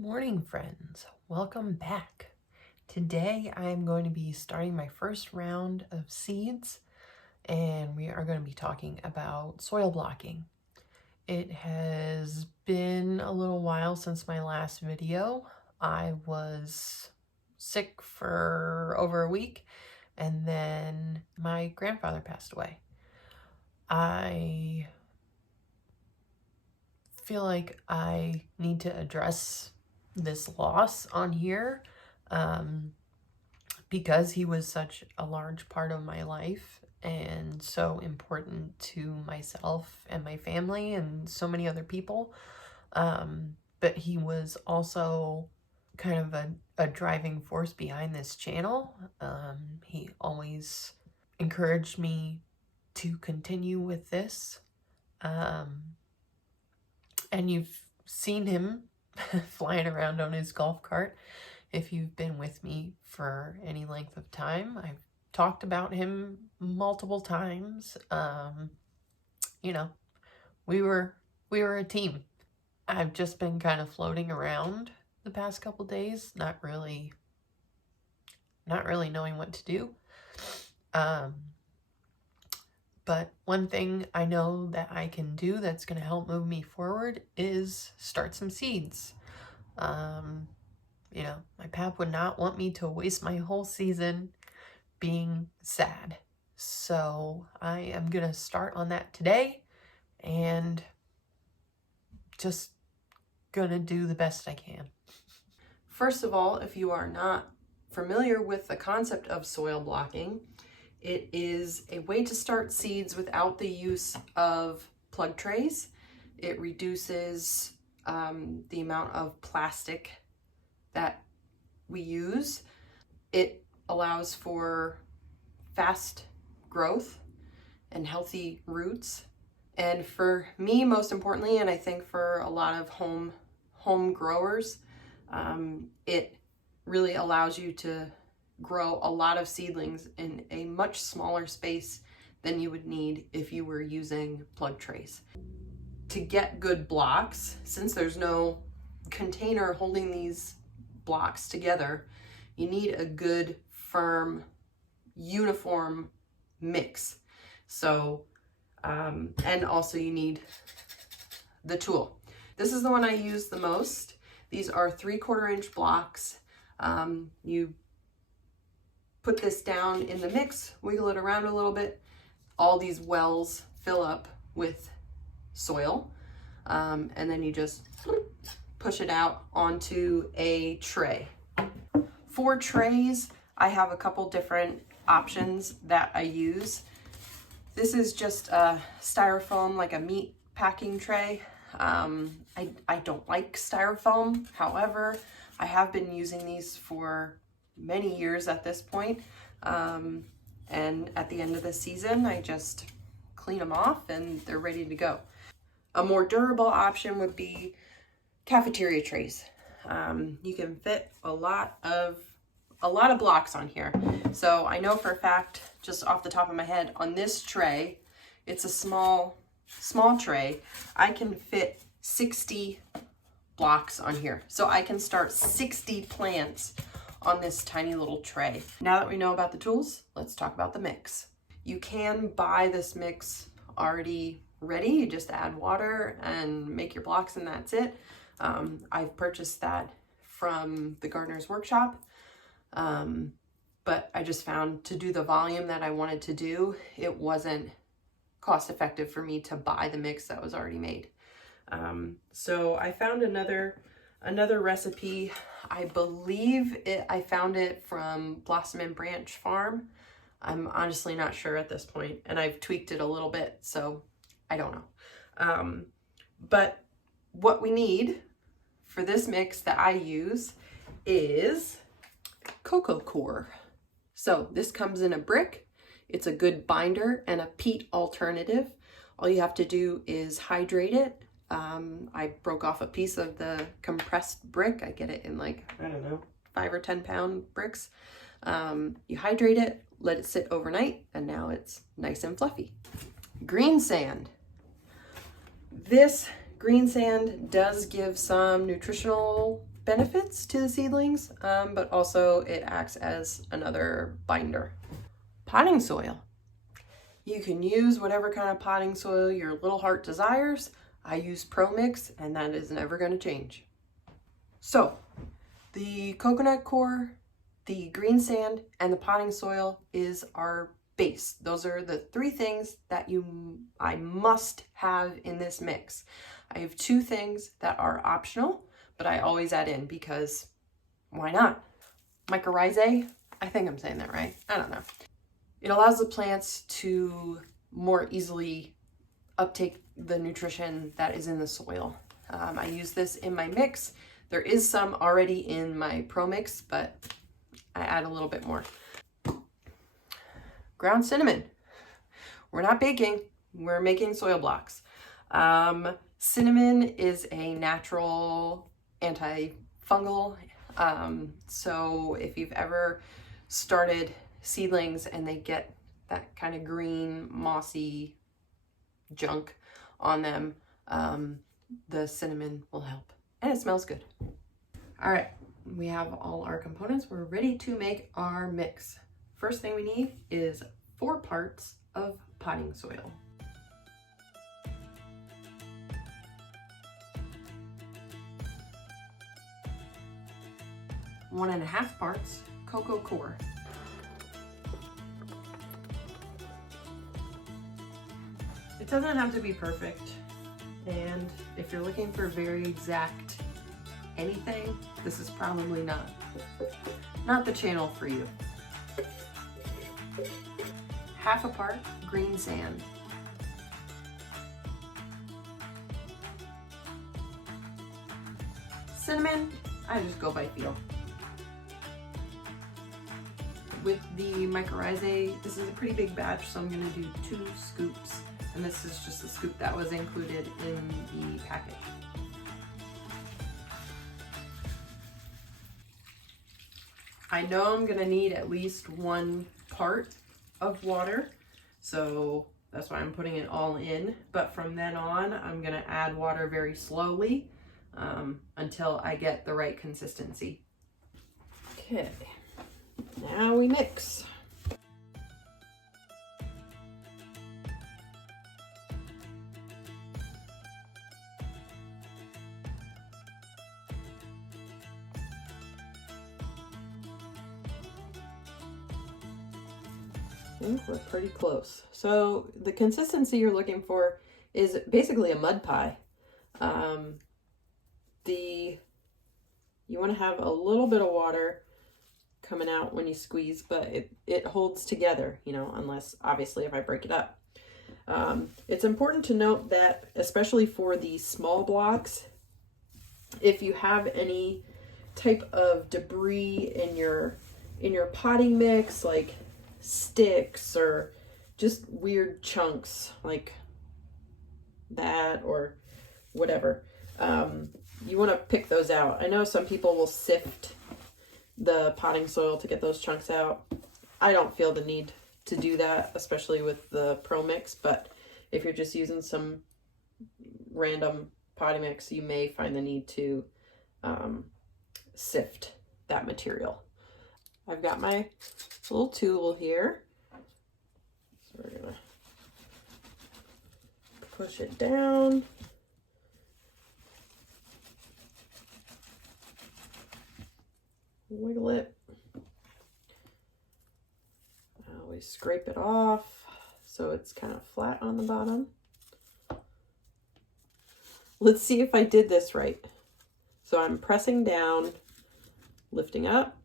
Morning, friends. Welcome back. Today I am going to be starting my first round of seeds, and we are going to be talking about soil blocking. It has been a little while since my last video. I was sick for over a week, and then my grandfather passed away. I feel like I need to address this loss on here because he was such a large part of my life and so important to myself and my family and so many other people. But he was also kind of a driving force behind this channel. He always encouraged me to continue with this. And you've seen him flying around on his golf cart if you've been with me for any length of time. I've talked about him multiple times. You know, we were a team. I've just been kind of floating around the past couple days, not really knowing what to do. But one thing I know that I can do that's going to help move me forward is start some seeds. My pap would not want me to waste my whole season being sad. So I am going to start on that today and just going to do the best I can. First of all, if you are not familiar with the concept of soil blocking, it is a way to start seeds without the use of plug trays. It reduces the amount of plastic that we use. It allows for fast growth and healthy roots. And for me, most importantly, and I think for a lot of home growers, it really allows you to grow a lot of seedlings in a much smaller space than you would need if you were using plug trays. To get good blocks, since there's no container holding these blocks together, you need a good, firm, uniform mix. So, and also you need the tool. This is the one I use the most. These are 3/4 inch blocks. You put this down in the mix, wiggle it around a little bit. All these wells fill up with soil, and then you just push it out onto a tray. For trays, I have a couple different options that I use. This is just a styrofoam, like a meat packing tray. I don't like styrofoam. However, I have been using these for many years at this point. And at the end of the season, I just clean them off and they're ready to go. A more durable option would be cafeteria trays. You can fit a lot of blocks on here. So I know for a fact, just off the top of my head, on this tray, it's a small tray. I can fit 60 blocks on here. So I can start 60 plants on this tiny little tray. Now that we know about the tools, let's talk about the mix. You can buy this mix already ready. You just add water and make your blocks and that's it. I've purchased that from the Gardener's Workshop. But I just found to do the volume that I wanted to do, it wasn't cost effective for me to buy the mix that was already made. So I found another recipe. I believe I found it from Blossom and Branch Farm. I'm honestly not sure at this point, and I've tweaked it a little bit, so I don't know. But what we need for this mix that I use is coir. So this comes in a brick. It's a good binder and a peat alternative. All you have to do is hydrate it. I broke off a piece of the compressed brick. I get it in 5 or 10 pound bricks. You hydrate it, let it sit overnight, and now it's nice and fluffy. Greensand. This Greensand does give some nutritional benefits to the seedlings, but also it acts as another binder. Potting soil. You can use whatever kind of potting soil your little heart desires. I use Pro Mix, and that is never going to change. So, the coconut coir, the greensand, and the potting soil is our base. Those are the three things that I must have in this mix. I have two things that are optional, but I always add in because why not? Mycorrhizae, I think I'm saying that right. I don't know. It allows the plants to more easily uptake the nutrition that is in the soil. I use this in my mix. There is some already in my Pro Mix, but I add a little bit more. Ground cinnamon. We're not baking, we're making soil blocks. Cinnamon is a natural antifungal. So if you've ever started seedlings and they get that kind of green, mossy junk on them, the cinnamon will help. And it smells good. All right, we have all our components. We're ready to make our mix. First thing we need is 4 parts of potting soil. 1.5 parts cocoa coir. It doesn't have to be perfect, and if you're looking for very exact anything, this is probably not the channel for you. 1/2 part greensand. Cinnamon, I just go by feel. With the mycorrhizae, this is a pretty big batch, so I'm going to do 2 scoops, and this is just the scoop that was included in the package. I know I'm going to need at least 1 part of water, so that's why I'm putting it all in, but from then on I'm going to add water very slowly until I get the right consistency. Okay, now we mix. I think we're pretty close. So the consistency you're looking for is basically a mud pie. You want to have a little bit of water coming out when you squeeze, but it holds together, you know, unless obviously if I break it up. It's important to note that, especially for these small blocks, if you have any type of debris in your potting mix, like sticks or just weird chunks like that or whatever, you want to pick those out. I know some people will sift the potting soil to get those chunks out. I don't feel the need to do that, especially with the Pro Mix, but if you're just using some random potting mix, you may find the need to sift that material. I've got my little tool here, so we're gonna push it down. Wiggle it. Now we scrape it off so it's kind of flat on the bottom. Let's see if I did this right. So I'm pressing down, lifting up,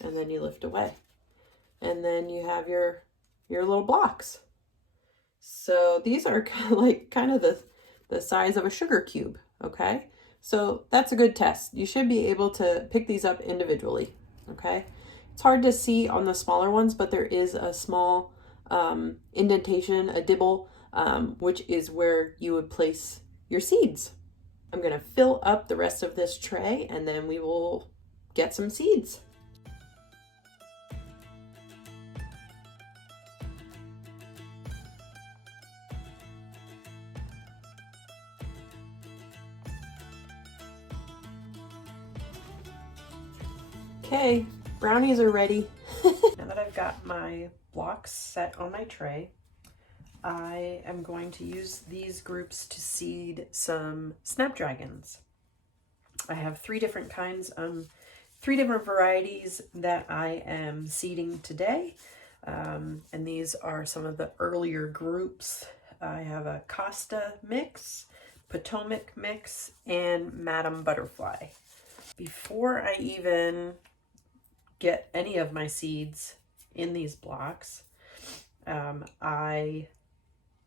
and then you lift away. And then you have your little blocks. So these are kind of the size of a sugar cube, okay? So that's a good test. You should be able to pick these up individually, okay? It's hard to see on the smaller ones, but there is a small indentation, a dibble, which is where you would place your seeds. I'm gonna fill up the rest of this tray and then we will get some seeds. Okay, brownies are ready. Now that I've got my blocks set on my tray, I am going to use these groups to seed some snapdragons. I have three different kinds, three different varieties that I am seeding today. And these are some of the earlier groups. I have a Costa mix, Potomac mix, and Madam Butterfly. Before I even get any of my seeds in these blocks, I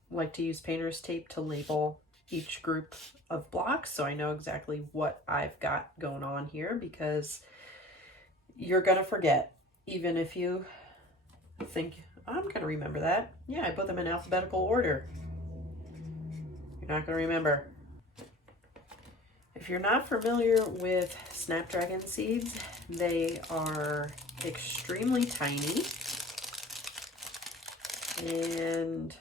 like to use painter's tape to label each group of blocks so I know exactly what I've got going on here, because you're gonna forget. Even if you think, I'm gonna remember that. Yeah, I put them in alphabetical order. You're not gonna remember. If you're not familiar with snapdragon seeds, they are extremely tiny, and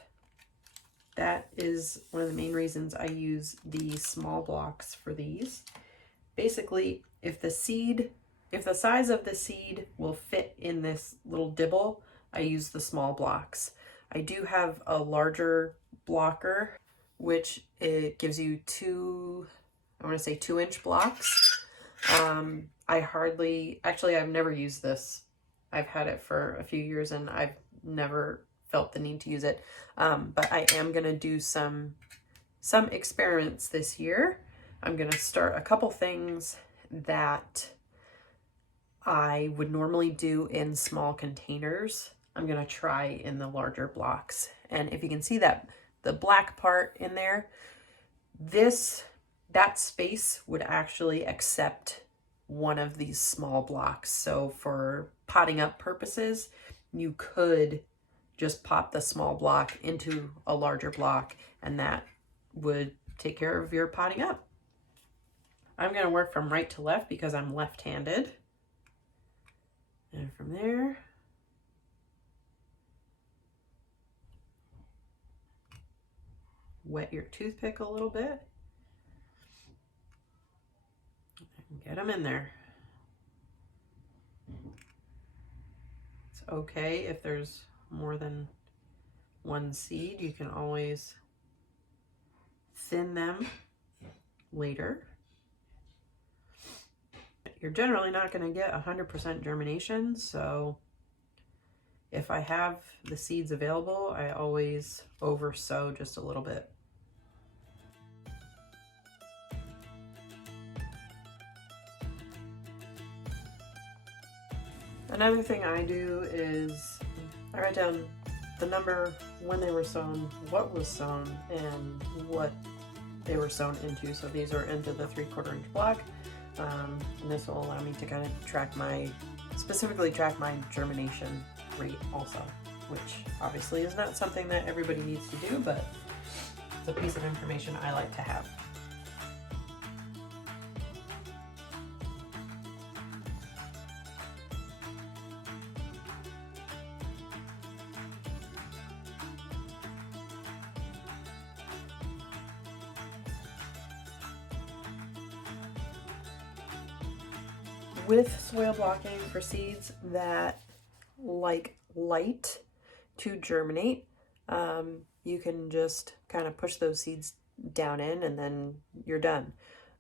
that is one of the main reasons I use the small blocks for these. Basically, if the size of the seed will fit in this little dibble, I use the small blocks. I do have a larger blocker, which it gives you I want to say 2-inch blocks. I've never used this. I've had it for a few years and I've never felt the need to use it. But I am gonna do some experiments this year. I'm gonna start a couple things that I would normally do in small containers. I'm gonna try in the larger blocks. And if you can see that, the black part in there, that space would actually accept one of these small blocks. So for potting up purposes, you could just pop the small block into a larger block and that would take care of your potting up. I'm going to work from right to left because I'm left-handed. And from there, wet your toothpick a little bit. And get them in there. It's okay if there's more than one seed. You can always thin them later. You're generally not going to get 100% germination, so if I have the seeds available, I always over sow just a little bit. Another thing I do is I write down the number, when they were sown, what was sown, and what they were sown into. So these are into the 3/4 inch block. And this will allow me to kind of specifically track my germination rate also, which obviously is not something that everybody needs to do, but it's a piece of information I like to have. With soil blocking for seeds that like light to germinate, you can just kind of push those seeds down in and then you're done.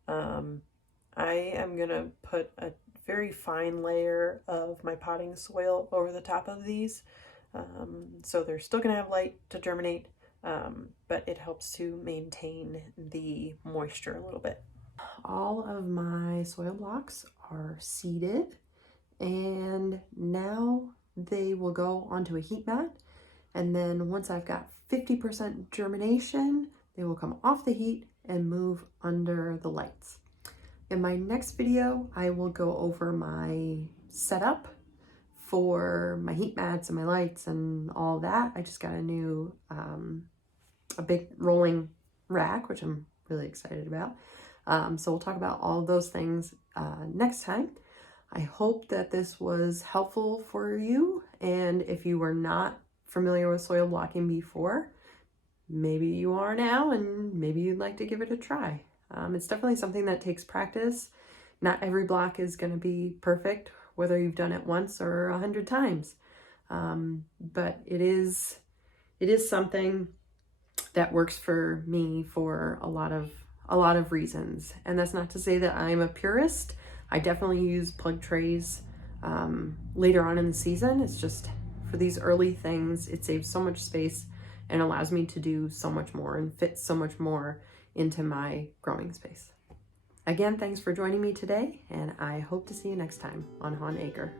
I am gonna put a very fine layer of my potting soil over the top of these. So they're still gonna have light to germinate, but it helps to maintain the moisture a little bit. All of my soil blocks are seeded, and now they will go onto a heat mat, and then once I've got 50% germination, they will come off the heat and move under the lights. In my next video, I will go over my setup for my heat mats and my lights and all that. I just got a new a big rolling rack, which I'm really excited about. So we'll talk about all of those things next time. I hope that this was helpful for you, and if you were not familiar with soil blocking before, maybe you are now, and maybe you'd like to give it a try. It's definitely something that takes practice. Not every block is going to be perfect whether you've done it once or 100 times. But it is something that works for me for a lot of reasons. And that's not to say that I'm a purist. I definitely use plug trays later on in the season. It's just for these early things, it saves so much space and allows me to do so much more and fit so much more into my growing space. Again, thanks for joining me today, and I hope to see you next time on Hawn Acre.